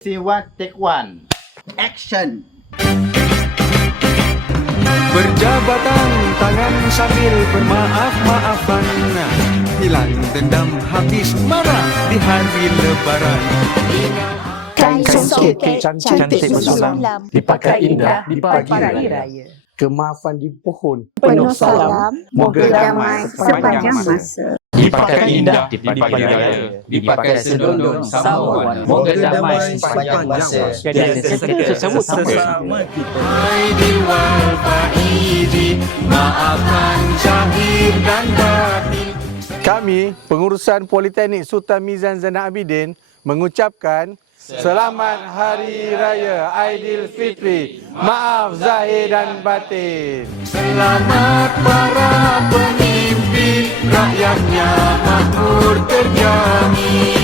Siwa take one. Action. Berjabatan tangan sambil bermaaf-maafan, hilang dendam habis marah di hari lebaran. Kain songket cantik bersulam, dipakai indah di di pagi pagi raya. Kemaafan di pohon penuh salam, moga damai sepanjang masa. Dipakai indah di pagi raya, dipakai sedondong sahawan, moga damai sepanjang masa. Jadi sesama kita. Aidil faidi, maafkan zahir dan batin. Kami, pengurusan Politeknik Sultan Mizan Zainal Abidin, mengucapkan Selamat Hari Raya Aidilfitri. Maaf zahir dan batin. Selamat para pemimpin, rakyatnya makmur terjamin.